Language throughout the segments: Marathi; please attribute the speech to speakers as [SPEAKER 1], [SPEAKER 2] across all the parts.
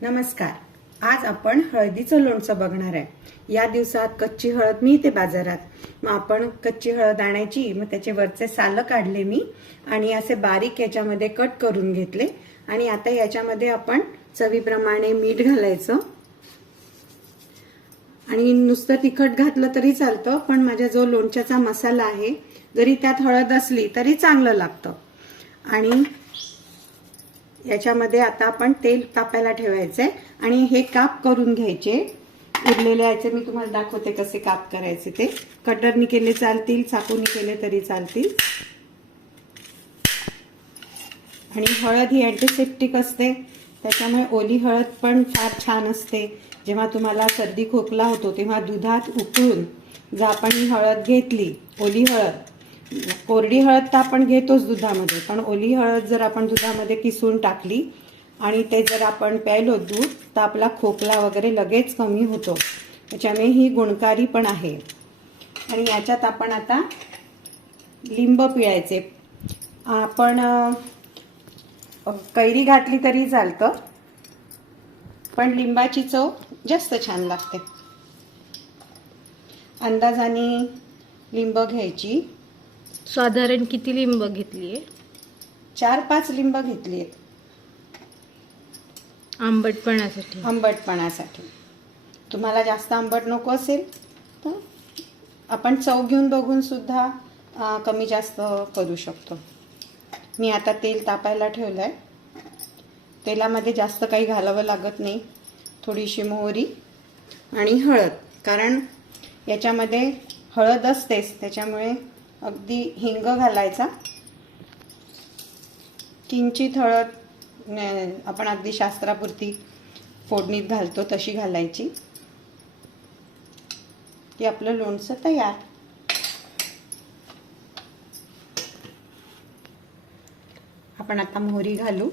[SPEAKER 1] नमस्कार. आज आपण हळदीचं लोणचं बघणार आहे. या दिवसात कच्ची हळद मिळते बाजारात. मग आपण कच्ची हळद आणायची मग त्याचे वरचे सालं काढले मी आणि असे बारीक याच्यामध्ये कट करून घेतले आणि आता याच्यामध्ये आपण चवीप्रमाणे मीठ घालायचं. आणि नुसतं तिखट घातलं तरी चालतं पण माझ्या जो लोणच्याचा मसाला आहे जरी त्यात हळद असली तरी चांगलं लागतं. आणि याच्यामध्ये आता आपण तेल तापायला ठेवायचंय आणि हे काप करून घ्यायचे. उरलेले याचे मी तुम्हाला दाखवते कसे काप करायचे ते. कटरनी केले चालतील चाकूनी केले तरी चालतील. आणि हळद ही अँटीसेप्टिक असते. त्याच्यामुळे ओली हळद पण फार छान असते. जेव्हा तुम्हाला सर्दी खोकला होतो तेव्हा दुधात उकळून जर आपण ही हळद घेतली ओली हळद कोरडी हळद तर आपण घेतोच दुधामध्ये पण ओली हळद जर आपण दुधामध्ये किसून टाकली आणि ते जर आपण प्यायलो दूध तर आपला खोकला वगैरे लगेच कमी होतो. त्याच्यामुळे ही गुणकारी पण आहे. आणि याच्यात आपण आता लिंब पिळायचे. आपण कैरी घातली तरी चालतं पण लिंबाची चव जास्त छान लागते. अंदाजाने लिंब घ्यायची.
[SPEAKER 2] साधारण किती लिंब घेतलीये
[SPEAKER 1] चार पाच लिंब घेतली आहेत.
[SPEAKER 2] आंबटपणासाठी.
[SPEAKER 1] आंबटपणासाठी. तुम्हाला जास्त आंबट नको असेल तर आपण चव घेऊन बघून सुद्धा अ, कमी जास्त करू शकतो. मी आता तेल तापायला ठेवलं आहे तेलामध्ये जास्त काही घालावं लागत नाही. थोडीशी मोहरी आणि हळद. कारण याच्यामध्ये हळद असतेच त्याच्यामुळे अगदी हिंग घालायचा. किंचित हळद आपण अगदी शास्त्रापुरती फोडणीत घालतो तशी घालायची. की आपलं लोणचं तयार. आपण आता मोहरी घालू.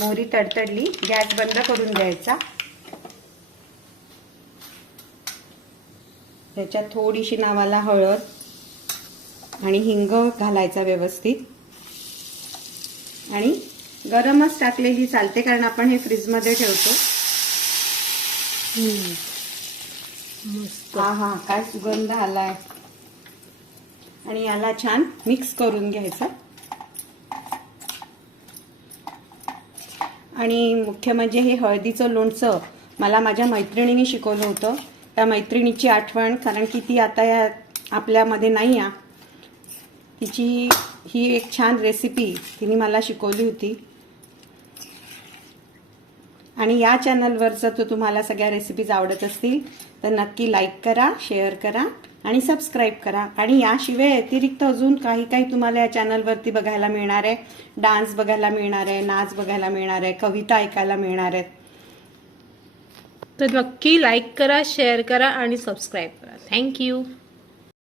[SPEAKER 1] मोहरी तडतडली गॅस बंद करून द्यायचा त्याच्यात थोडीशी नावाला हळद आणि हिंग घालायचा व्यवस्थित. आणि गरमच टाकलेली चालते कारण आपण हे फ्रीजमध्ये ठेवतो. हा हा काय सुगंध आलाय. आणि याला छान मिक्स करून घ्यायचं. आणि मुख्य म्हणजे हे हळदीचं लोणचं मला माझ्या मैत्रिणीने शिकवलं होतं. त्या मैत्रिणीची आठवण कारण की ती आता या आपल्यामध्ये नाही आ तिची ही एक छान रेसिपी तिने मला शिकवली होती. आणि या चॅनलवर जर तो तुम्हाला सगळ्या रेसिपीज आवडत असतील तर नक्की लाईक करा शेअर करा आणि सबस्क्राईब करा. आणि याशिवाय अतिरिक्त अजून काही काही तुम्हाला या चॅनलवरती बघायला मिळणार आहे. डान्स बघायला मिळणार आहे नाच बघायला मिळणार आहे कविता ऐकायला मिळणार आहेत.
[SPEAKER 2] तर नक्की लाईक करा शेअर करा आणि सबस्क्राईब करा. थँक्यू